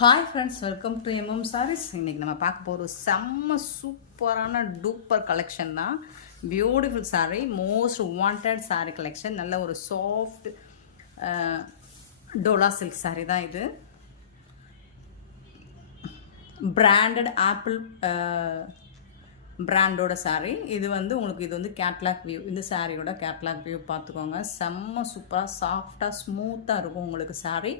Hi friends, welcome to saris. இன்றைக்கி நம்ம பார்க்க போகிற செம்ம சூப்பரான டூப்பர் கலெக்ஷன் தான். Beautiful sari, most wanted sari collection. நல்ல ஒரு சாஃப்ட் டோலா சில்க் சாரீ தான் இது. பிராண்டட் ஆப்பிள் பிராண்டோட சாரீ இது. உங்களுக்கு இது கேட்லாக் வியூ. இந்த சாரியோட கேட்லாக் வியூ பார்த்துக்கோங்க. செம்ம சூப்பராக சாஃப்டாக ஸ்மூத்தாக இருக்கும் உங்களுக்கு சாரீ.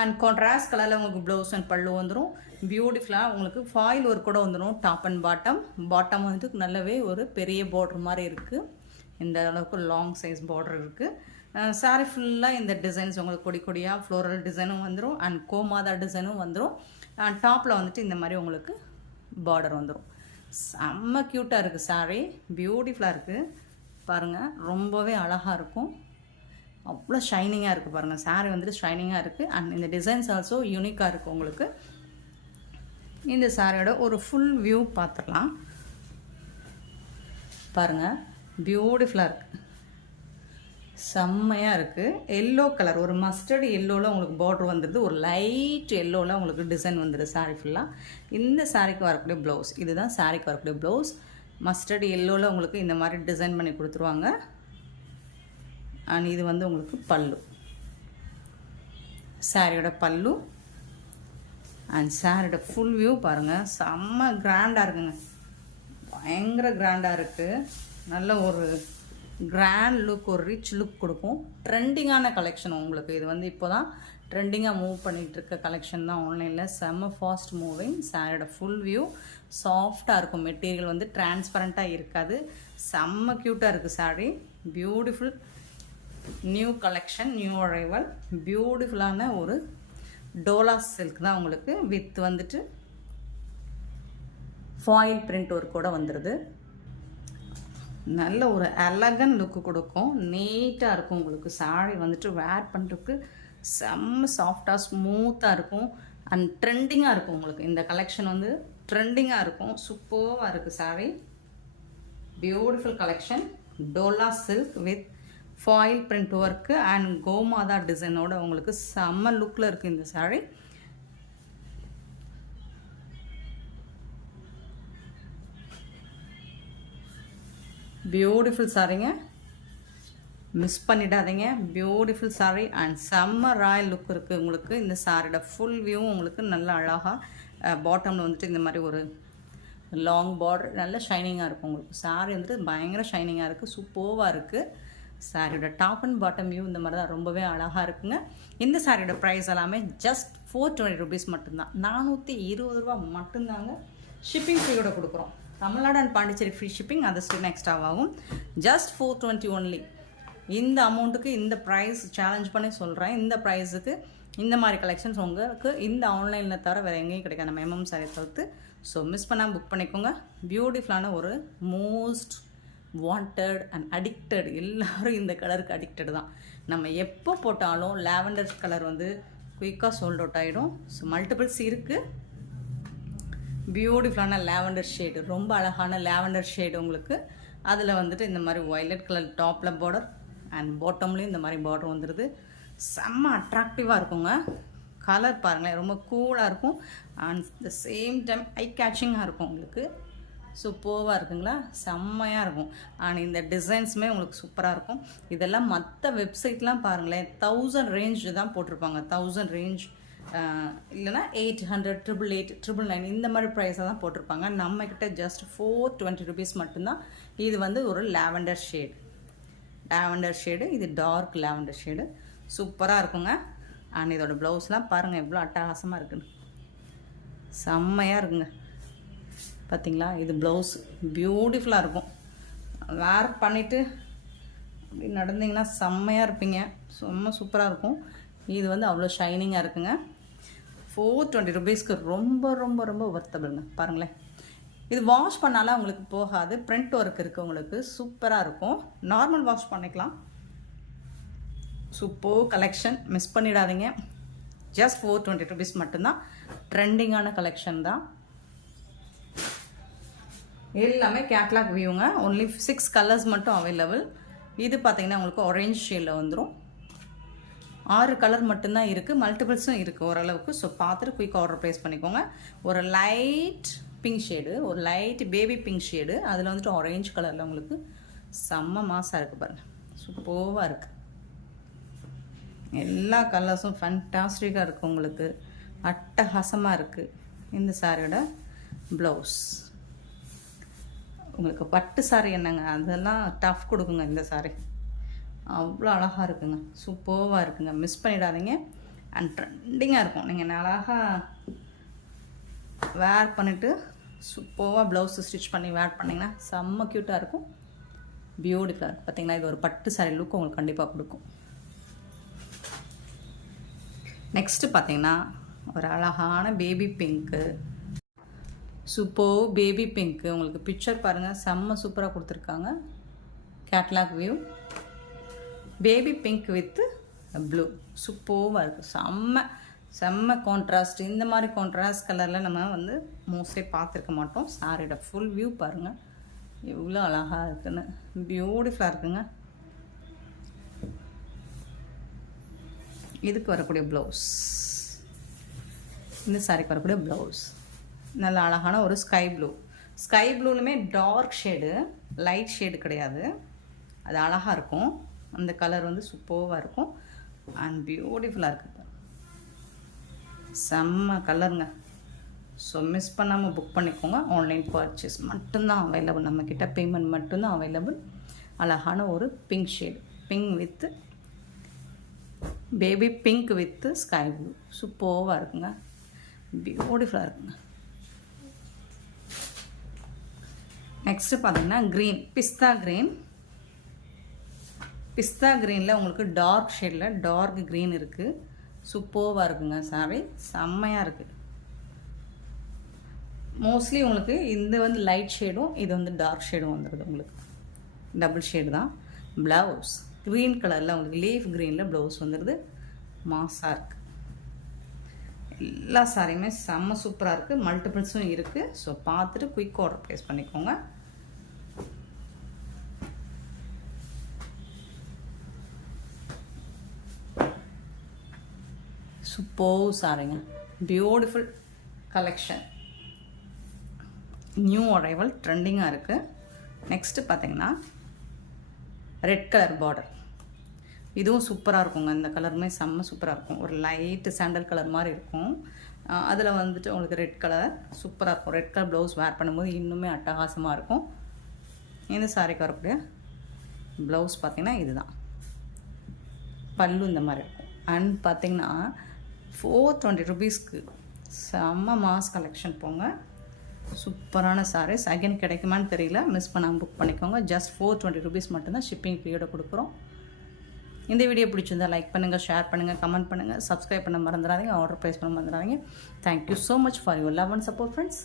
அண்ட் கான்ட்ராஸ்ட் கலரில் உங்களுக்கு ப்ளவுஸ் அண்ட் பல்லு வந்துடும். பியூட்டிஃபுல்லாக உங்களுக்கு ஃபாயில் ஒர்க் கூட வந்துடும். டாப் அண்ட் பாட்டம் நல்லாவே ஒரு பெரிய பார்டர் மாதிரி இருக்குது. இந்த அளவுக்கு லாங் சைஸ் பார்டர் இருக்குது. சாரீ ஃபுல்லாக இந்த டிசைன்ஸ் உங்களுக்கு கொடி கொடியாக ஃப்ளோரல் டிசைனும் வந்துடும் அண்ட் கோமாதா டிசைனும் வந்துடும். அண்ட் டாப்பில் இந்த மாதிரி உங்களுக்கு பார்டர் வந்துடும். செம்ம க்யூட்டாக இருக்குது சாரீ, பியூட்டிஃபுல்லாக இருக்குது பாருங்கள். ரொம்பவே அழகாக இருக்கும். அவ்வளோ ஷைனிங்காக இருக்குது பாருங்கள். சாரீ ஷைனிங்காக இருக்குது. அண்ட் இந்த டிசைன்ஸ் ஆல்சோ யூனிக்காக இருக்குது உங்களுக்கு. இந்த சாரியோட ஒரு ஃபுல் வியூ பார்த்துடலாம் பாருங்கள். பியூட்டிஃபுல்லாக இருக்குது, செம்மையாக இருக்குது. எல்லோ கலர், ஒரு மஸ்டர்டு எல்லோவில் உங்களுக்கு பார்டர் வந்துடுது. ஒரு லைட் எல்லோவில் உங்களுக்கு டிசைன் வந்துடுது சாரீ ஃபுல்லாக. இந்த சாரீக்கு வரக்கூடிய ப்ளவுஸ் இதுதான். சாரீக்கு வரக்கூடிய ப்ளவுஸ் மஸ்டர்டு எல்லோவில் உங்களுக்கு இந்த மாதிரி டிசைன் பண்ணி கொடுத்துருவாங்க. அண்ட் இது உங்களுக்கு பல்லு, சாரியோட பல்லு. அண்ட் சாரியோட ஃபுல் வியூ பாருங்கள். செம்ம கிராண்டாக இருக்குங்க, பயங்கர கிராண்டாக இருக்குது. நல்ல ஒரு கிராண்ட் லுக், ஒரு ரிச் லுக் கொடுக்கும். ட்ரெண்டிங்கான கலெக்ஷன் உங்களுக்கு இது. இப்போ தான் ட்ரெண்டிங்காக மூவ் பண்ணிகிட்டு இருக்க கலெக்ஷன் தான் ஆன்லைனில். செம்ம ஃபாஸ்ட் மூவிங். சாரியோட ஃபுல் வியூ சாஃப்டாக இருக்கும். மெட்டீரியல் டிரான்ஸ்பரண்ட்டாக இருக்காது. செம்ம க்யூட்டாக இருக்குது sari. Beautiful new collection, new arrival. பியூட்டிஃபுல்லான ஒரு டோலா சில்க் தான் உங்களுக்கு. வித் ஃபாயில் பிரிண்ட் ஒர்க் கூட வந்துடுது. நல்ல ஒரு எலகன் லுக்கு கொடுக்கும். நீட்டாக இருக்கும் உங்களுக்கு. சாரி வேர் பண்ணுறதுக்கு செம்ம சாஃப்டாக ஸ்மூத்தாக இருக்கும். அண்ட் ட்ரெண்டிங்காக இருக்கும் உங்களுக்கு. இந்த கலெக்ஷன் ட்ரெண்டிங்காக இருக்கும். சூப்பராக இருக்குது sari. Beautiful collection, Dola silk with foil print work and கோமாதா டிசைனோட உங்களுக்கு செம்ம லுக்கில் இருக்குது இந்த சாரீ. பியூட்டிஃபுல் சாரீங்க, மிஸ் பண்ணிடாதீங்க. பியூட்டிஃபுல் சாரீ அண்ட் செம்ம ராயல் லுக் இருக்குது உங்களுக்கு. இந்த சாரியோட ஃபுல் வியூவும் உங்களுக்கு நல்ல அழகாக பாட்டமில் இந்த மாதிரி ஒரு லாங் பார்டர் நல்ல ஷைனிங்காக இருக்கும் உங்களுக்கு. சாரீ பயங்கர ஷைனிங்காக இருக்குது, சூப்பராக இருக்குது. சாரியோட டாப் அண்ட் பாட்டம் வியூ இந்த மாதிரி தான் ரொம்பவே அழகாக இருக்குங்க. இந்த சாரியோட ப்ரைஸ் எல்லாமே ஜஸ்ட் 420 rupees மட்டும்தான். 420 ரூபா மட்டும்தாங்க. ஷிப்பிங் ஃப்ரீயோட கொடுக்குறோம். Tamil Nadu and Pondicherry free shipping, அது ஸ்டில் எக்ஸ்ட்ரா ஆகும். Just 420 only. இந்த அமௌண்ட்டுக்கு இந்த ப்ரைஸ் சேலஞ்ச் பண்ணி சொல்கிறேன். இந்த ப்ரைஸுக்கு இந்த மாதிரி கலெக்ஷன்ஸ் உங்களுக்கு இந்த ஆன்லைனில் தவிர வேறு எங்கேயும் கிடைக்காது, நம்ம சாரி தவிர்த்து. ஸோ மிஸ் பண்ணாமல் புக் பண்ணிக்கோங்க. பியூட்டிஃபுல்லான ஒரு மோஸ்ட் வாண்டட் அண்ட் அடிக்டட். எல்லோரும் இந்த கலருக்கு அடிக்டட் தான். நம்ம எப்போ போட்டாலும் லாவெண்டர் கலர் குயிக்காக சோல்ட் அவுட் ஆகிடும். ஸோ மல்டிபிள்ஸ் இருக்குது. பியூட்டிஃபுல்லான லாவெண்டர் ஷேடு, ரொம்ப அழகான லாவெண்டர் ஷேடு உங்களுக்கு. அதில் இந்த மாதிரி வயலட் கலர் டாப்பில் பார்டர் அண்ட் பாட்டம்லேயும் இந்த மாதிரி பார்டர் வந்துடுது. செம்ம அட்ராக்டிவாக இருக்குங்க. கலர் பாருங்களேன், ரொம்ப கூலாக இருக்கும். And the same time eye கேச்சிங்காக இருக்கும் உங்களுக்கு. சூப்பராக இருக்குங்களா, செம்மையாக இருக்கும். அண்ட் இந்த டிசைன்ஸுமே உங்களுக்கு சூப்பராக இருக்கும். இதெல்லாம் மற்ற வெப்சைட்லாம் பாருங்களேன், 1000 ரேஞ்ச் தான் போட்டிருப்பாங்க. 1000 ரேஞ்ச் இல்லைனா 800, 888, 999 இந்த மாதிரி ப்ரைஸை தான் போட்டிருப்பாங்க. நம்மக்கிட்ட ஜஸ்ட் 420 rupees மட்டும்தான். இது ஒரு லாவெண்டர் ஷேடு. இது டார்க் லாவெண்டர் ஷேடு. சூப்பராக இருக்குங்க. அண்ட் இதோட ப்ளவுஸ்லாம் பாருங்கள் எவ்வளோ அட்டகாசமாக இருக்குன்னு. செம்மையாக இருக்குங்க பார்த்தீங்களா. இது ப்ளவுஸ் பியூட்டிஃபுல்லாக இருக்கும். வேர் பண்ணிவிட்டு அப்படி நடந்தீங்கன்னா செம்மையாக இருப்பீங்க. செம்ம சூப்பராக இருக்கும். இது அவ்வளோ ஷைனிங்காக இருக்குங்க. 420 rupeesக்கு ரொம்ப ரொம்ப ரொம்ப ஒர்த்தபிளுங்க. பாருங்களேன், இது வாஷ் பண்ணாலும் உங்களுக்கு போகாது. பிரிண்ட் ஒர்க் இருக்குது உங்களுக்கு, சூப்பராக இருக்கும். நார்மல் வாஷ் பண்ணிக்கலாம். சூப்பர் கலெக்ஷன், மிஸ் பண்ணிடாதீங்க. ஜஸ்ட் 420 rupees மட்டும்தான். ட்ரெண்டிங்கான கலெக்ஷன் தான். எல்லாமே கேட்லாக் வியூங்க. ஒன்லி 6 கலர்ஸ் மட்டும் அவைலபிள். இது பார்த்தீங்கன்னா உங்களுக்கு ஆரஞ்ச் ஷேடில் வந்துடும். 6 கலர் மட்டும்தான் இருக்குது, மல்டிபிள்ஸும் இருக்குது ஓரளவுக்கு. ஸோ பார்த்துட்டு குயிக் ஆர்டர் ப்ளேஸ் பண்ணிக்கோங்க. ஒரு லைட் பிங்க் ஷேடு, ஒரு லைட் பேபி பிங்க் ஷேடு, அதில் வந்துட்டு ஆரேஞ்ச் கலரில் உங்களுக்கு செம்ம மாசாக இருக்குது பாருங்கள், சூப்பராக இருக்குது. எல்லா கலர்ஸும் ஃபேண்டாஸ்டிக்காக இருக்குது, உங்களுக்கு அட்டகாசமாக இருக்குது. இந்த சாரியோட ப்ளவுஸ் உங்களுக்கு பட்டு சாரி என்னங்க, அதெல்லாம் டஃப் கொடுக்குங்க. இந்த சாரி அவ்வளோ அழகாக இருக்குங்க, சூப்பராக இருக்குங்க, மிஸ் பண்ணிடாதீங்க. அண்ட் ட்ரெண்டிங்காக இருக்கும். நீங்கள் அழகாக வேர் பண்ணிவிட்டு சூப்பராக ப்ளவுஸு ஸ்டிச் பண்ணி வேர் பண்ணிங்கன்னா செம்ம க்யூட்டாக இருக்கும், பியூட்டிஃபுல்லாக இருக்கும். பார்த்தீங்கன்னா இது ஒரு பட்டு சாரி லுக் உங்களுக்கு கண்டிப்பாக கொடுக்கும். நெக்ஸ்ட்டு பார்த்தீங்கன்னா ஒரு அழகான baby pink, super baby pink. உங்களுக்கு பிக்சர் பாருங்கள், செம்ம சூப்பராக கொடுத்துருக்காங்க. Catalogue view baby pink with blue, சூப்பராக இருக்குது. செம்ம கான்ட்ராஸ்ட். இந்த மாதிரி கான்ட்ராஸ்ட் கலரில் நம்ம வந்து மோஸ்ட்லி பார்த்துருக்க மாட்டோம். சாரியோட ஃபுல் வியூ பாருங்கள் எவ்வளோ அழகாக இருக்குன்னு, பியூட்டிஃபுல்லாக இருக்குங்க. இதுக்கு வரக்கூடிய ப்ளவுஸ், இந்த சாரிக்கு வரக்கூடிய ப்ளவுஸ் நல்ல அழகான ஒரு ஸ்கை ப்ளூ. ஸ்கை ப்ளூலுமே டார்க் ஷேடு, லைட் ஷேடு கிடையாது. அது அழகாக இருக்கும். அந்த கலர் வந்து சூப்பராக இருக்கும் அண்ட் பியூட்டிஃபுல்லாக இருக்குது. செம்ம கலருங்க. ஸோ மிஸ் பண்ணாமல் புக் பண்ணிக்கோங்க. ஆன்லைன் பர்ச்சேஸ் மட்டும்தான் அவைலபிள், நம்மக்கிட்ட பேமெண்ட் மட்டும்தான் அவைலபிள். அழகான ஒரு pink shade, pink with baby pink with sky blue, சூப்பராக இருக்குங்க, பியூட்டிஃபுல்லாக இருக்குங்க. நெக்ஸ்ட்டு பார்த்தீங்கன்னா க்ரீன், பிஸ்தா க்ரீன். பிஸ்தா க்ரீனில் உங்களுக்கு டார்க் ஷேடில் டார்க் க்ரீன் இருக்குது, சூப்பராக இருக்குங்க. சாரி செம்மையாக இருக்குது. மோஸ்ட்லி உங்களுக்கு இந்த வந்து லைட் ஷேடும் இது வந்து டார்க் ஷேடும் வந்துடுது. உங்களுக்கு டபுள் ஷேடு தான். ப்ளவுஸ் க்ரீன் கலரில் உங்களுக்கு லீஃப் க்ரீனில் ப்ளவுஸ் வந்துடுது, மாஸாக இருக்குது. எல்லா சாரியுமே செம்ம சூப்பராக இருக்குது, மல்டிபிள்ஸும் இருக்குது. ஸோ பார்த்துட்டு குயிக் ஆர்டர் ப்ளேஸ் பண்ணிக்கோங்க. சூப்பர் சாரிங்க, பியூட்டிஃபுல் கலெக்ஷன், நியூ அரைவல், ட்ரெண்டிங்காக இருக்குது. நெக்ஸ்ட்டு பார்த்தீங்கன்னா ரெட் கலர் பார்டர், இதுவும் சூப்பராக இருக்குங்க. இந்த கலருமே செம்ம சூப்பராக இருக்கும். ஒரு லைட்டு சாண்டல் கலர் மாதிரி இருக்கும். அதில் வந்துட்டு உங்களுக்கு ரெட் கலர் சூப்பராக இருக்கும். ரெட் கலர் ப்ளவுஸ் வேர் பண்ணும்போது இன்னுமே அட்டகாசமாக இருக்கும். இந்த சாரிக்கு வரக்கூடிய ப்ளவுஸ் பார்த்திங்கன்னா இதுதான். பல்லு இந்த மாதிரி இருக்கும். அண்ட் பார்த்திங்கன்னா 420 ருபீஸ்க்கு செம்ம மாஸ் கலெக்ஷன் போங்க. சூப்பரான சாரீஸ் அகைன் கிடைக்குமான்னு தெரியல, மிஸ் பண்ணாமல் புக் பண்ணிக்கோங்க. ஜஸ்ட் 420 ருபீஸ் மட்டும்தான் ஷிப்பிங் ஃப்ரீயோட கொடுக்குறோம். இந்த வீடியோ பிடிச்சிருந்தா லைக் பண்ணுங்கள், ஷேர் பண்ணுங்கள், கமெண்ட் பண்ணுங்கள், சப்ஸ்கிரைப் பண்ண மறந்துடாதீங்க, ஆர்டர் ப்ளேஸ் பண்ண மறந்துடாதீங்க. Thank you so much for your love and support friends.